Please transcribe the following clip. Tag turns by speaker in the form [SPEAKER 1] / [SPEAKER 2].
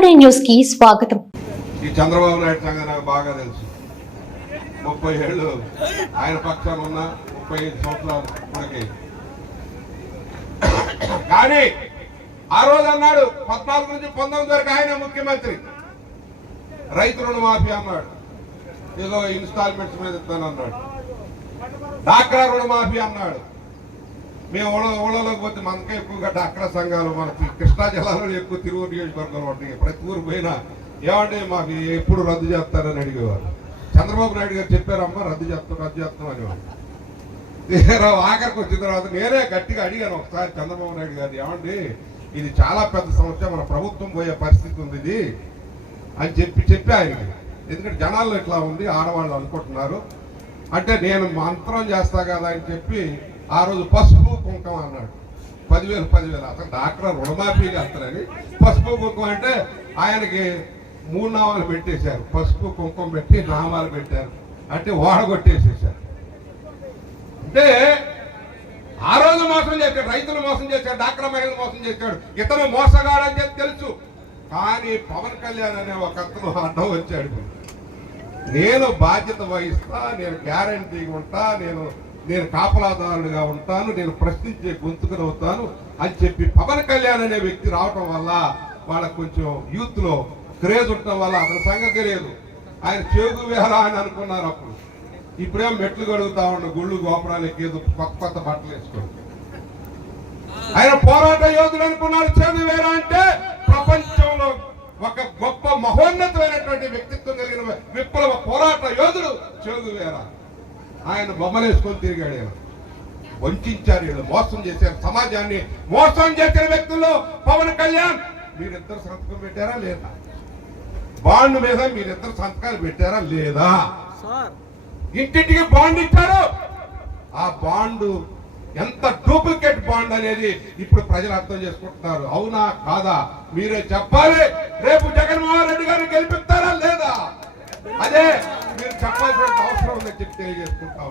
[SPEAKER 1] న్యూస్కి స్వాగతం.
[SPEAKER 2] ఈ చంద్రబాబు నాయుడు సంగతి నాకు బాగా తెలుసు. ముప్పై ఏళ్ళు ఆయన పక్షాన ఉన్న ముప్పై ఐదు సంవత్సరాలు మనకి. కానీ ఆ రోజు అన్నాడు పద్నాలుగు నుంచి పంతొమ్మిది వరకు ఆయన ముఖ్యమంత్రి. రైతు రుణమాఫీ అన్నాడు. ఏదో ఇన్స్టాల్మెంట్స్ మీద ఇస్తాను అన్నాడు డాక్రా రుణమాఫీ అన్నాడు. మేము ఓడ ఊళ్ళలోకి పోతే మనకే ఎక్కువగా డాక్రా సంఘాలు మనకి కృష్ణా జిల్లాలో ఎక్కువ తిరుగు నియోజకవర్గంలో ఉంటాయి. ప్రతి ఊరు పోయినా ఏమంటే మాకు ఎప్పుడు రద్దు చేస్తారని అడిగేవారు చంద్రబాబు నాయుడు గారు చెప్పారమ్మా రద్దు చేస్తాం రద్దు చేస్తాం అనేవారు తీరా ఆఖరికి వచ్చిన తర్వాత నేనే గట్టిగా అడిగాను ఒకసారి చంద్రబాబు నాయుడు గారు ఏమండి ఇది చాలా పెద్ద సమస్య మన ప్రభుత్వం పోయే పరిస్థితి ఉంది ఇది అని చెప్పి చెప్పి ఆయనకి. ఎందుకంటే జనాల్లో ఇట్లా ఉంది ఆడవాళ్ళు అనుకుంటున్నారు. అంటే నేను మంత్రం చేస్తా కదా అని చెప్పి ఆ రోజు పసుపు కుంకుమ అన్నాడు. పదివేలు పదివేలు. అతను డాక్టర్ రుణమాఫీ చేస్తారని పసుపు కుంకుమ అంటే ఆయనకి మూడు నామాలు పెట్టేశారు. పసుపు కుంకుమ పెట్టి నామాలు పెట్టారు. అంటే ఓడగొట్టేసేసారు అంటే ఆ రోజు మోసం చేశాడు. రైతులు మోసం చేశాడు. డాక్టర్ మహిళలు మోసం చేశాడు. ఇతను మోసగాడని చెప్పి తెలుసు. కానీ పవన్ కళ్యాణ్ అనే ఒక అతను అడ్డం వచ్చాడు. నేను బాధ్యత వహిస్తా నేను గ్యారంటీ ఉంటా నేను నేను కాపలాదారుడిగా ఉంటాను నేను ప్రశ్నించే గొంతుకుని అవుతాను అని చెప్పి పవన్ కళ్యాణ్ అనే వ్యక్తి రావటం వల్ల వాళ్ళకు కొంచెం యూత్లో క్రేజ్ ఉండటం వల్ల అతని సంగతి తెలియదు ఆయన చేగు వేరా అని అనుకున్నారు అప్పుడు. ఇప్పుడేం మెట్లు కడుగుతా ఉండు గుళ్ళు గోపురాలు ఎక్కేది కొత్త కొత్త బట్టలు వేసుకోండి ఆయన పోరాట యోధుడు అనుకున్నారు చేదు వేరా అంటే ప్రపంచంలో ఒక గొప్ప మహోన్నతమైనటువంటి వ్యక్తిత్వం కలిగిన విప్లవ పోరాట యోధుడు చేదు వేరా ఆయన బొమ్మలేసుకొని తిరిగాడు ఆయన వంచారు వీళ్ళు మోసం చేశారు. సమాజాన్ని మోసం చేసిన వ్యక్తుల్లో పవన్ కళ్యాణ్. మీరిద్దరు సంతకం పెట్టారా లేదా? బాండ్ మీద మీరిద్దరు సంతకాలు పెట్టారా లేదా? ఇంటింటికి బాండ్ ఇచ్చారు. ఆ బాండ్ ఎంత డూప్లికేట్ బాండ్ అనేది ఇప్పుడు ప్రజలు అర్థం చేసుకుంటున్నారు. అవునా కాదా? మీరే చెప్పాలి. రేపు జగన్మోహన్ రెడ్డి గారిని గెలిపిస్తారా లేదా? అదే. చెప్పాల్సిన అవసరం ఉందని చెప్పి తెలియజేసుకుంటాం